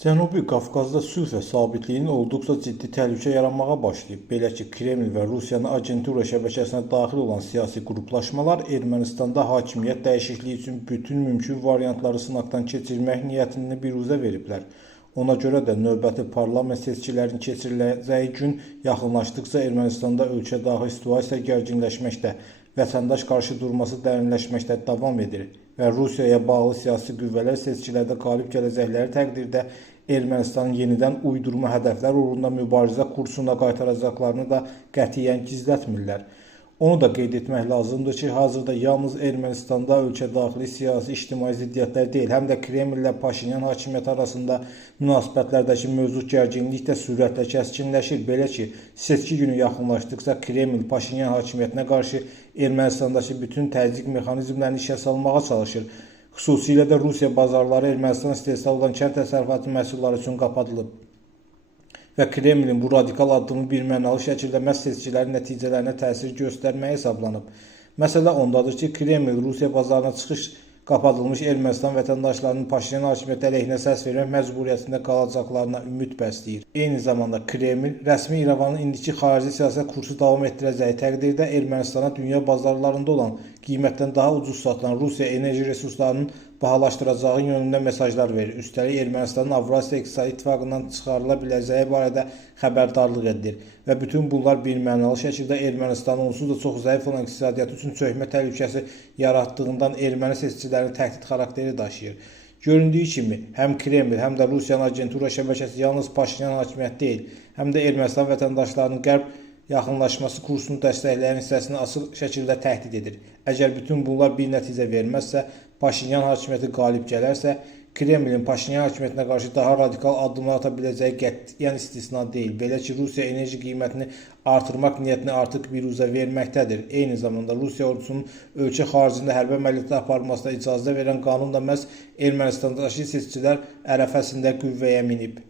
Cənubi Qafqazda sülh və sabitliyin olduqca ciddi təhlükə yaranmağa başlayıb. Belə ki, Kreml və Rusiyanın agentura şəbəkəsinə daxil olan siyasi qruplaşmalar Ermənistanda hakimiyyət dəyişikliyi üçün bütün mümkün variantları sınaqdan keçirmək niyyətini biruzə veriblər. Ona görə də növbəti parlament seçkilərinin keçiriləcəyi gün yaxınlaşdıqca Ermənistanda ölkə daxili situasiya gərginləşməkdə, vətəndaş qarşıdurması dərinləşməkdə davam edir və Rusiyaya bağlı siyasi qüvvələr seçkilərdə qalib gələcəkləri təqdirdə Ermənistanın yenidən uydurma hədəflər uğrunda mübarizə kursuna qaytaracaqlarını da qətiyyən gizlətmirlər. Onu da qeyd etmək lazımdır ki, hazırda yalnız Ermənistanda ölkə daxili siyasi ictimai ziddiyyətlər deyil, həm də Kreml ilə Paşinyan hakimiyyəti arasında münasibətlərdəki mövcud gərginlik də sürətlə kəskinləşir. Belə ki, seçki günü yaxınlaşdıqca Kreml Paşinyan hakimiyyətinə qarşı Ermənistandakı bütün təzyiq mexanizmlərini işə salmağa çalışır. Xüsusilə də Rusiya bazarları Ermənistan istehsal olan kənd təsərrüfatı məhsulları üçün qapadılıb. Və Kremlin bu radikal addımı birmənalı şəkildə məhz seçkilərin nəticələrinə təsir göstərməyə hesablanıb. Məsələ ondadır ki, Kreml Rusiya bazarına çıxış qapadılmış Ermənistan vətəndaşlarının Paşinyan hakimiyyəti əleyhinə səs vermək məcburiyyətində qalacaqlarına ümid bəsləyir. Eyni zamanda Kreml rəsmi İrəvanın indiki xarici siyasət kursu davam etdirəcəyi təqdirdə Ermənistana dünya bazarlarında olan qiymətdən daha ucuz satılan Rusiya enerji resurslarının bahalaşdıracağı yönündə mesajlar verir. Üstəlik Ermənistanın Avrasiya İqtisadi İttifaqından çıxarıla biləcəyi barədə xəbərdarlıq edilir və bütün bunlar birmənalı şəkildə Ermənistanın onsuz da çox zəif olan iqtisadiyyatı üçün çökmə təhlükəsi yaratdığından erməni seçicilərinin təhdid xarakteri daşıyır. Göründüyü kimi, həm Kreml, həm də Rusiyanın agentura şəbəkəsi yalnız Paşinyan hakimiyyəti deyil, həm də Ermənistan vətəndaşlarının qərb yaxınlaşması kursunu dəstəkləyən hissəsini açıq şəkildə təhdid edir. Əgər bütün bunlar bir nəticə verməzsə, Paşinyan hakimiyyəti qalib gələrsə, Kremlin Paşinyan hakimiyyətinə qarşı daha radikal addımlar ata biləcəyi qətiyyən istisna deyil. Belə ki, Rusiya enerji qiymətini artırmaq niyyətini artıq biruzə verməkdədir. Eyni zamanda Rusiya ordusunun ölkə xaricində hərbi əməliyyatlar aparılmasına icazə verən qanun da məhz Ermənistandakı seçicilər ərəfəsində qüvvəyə minib.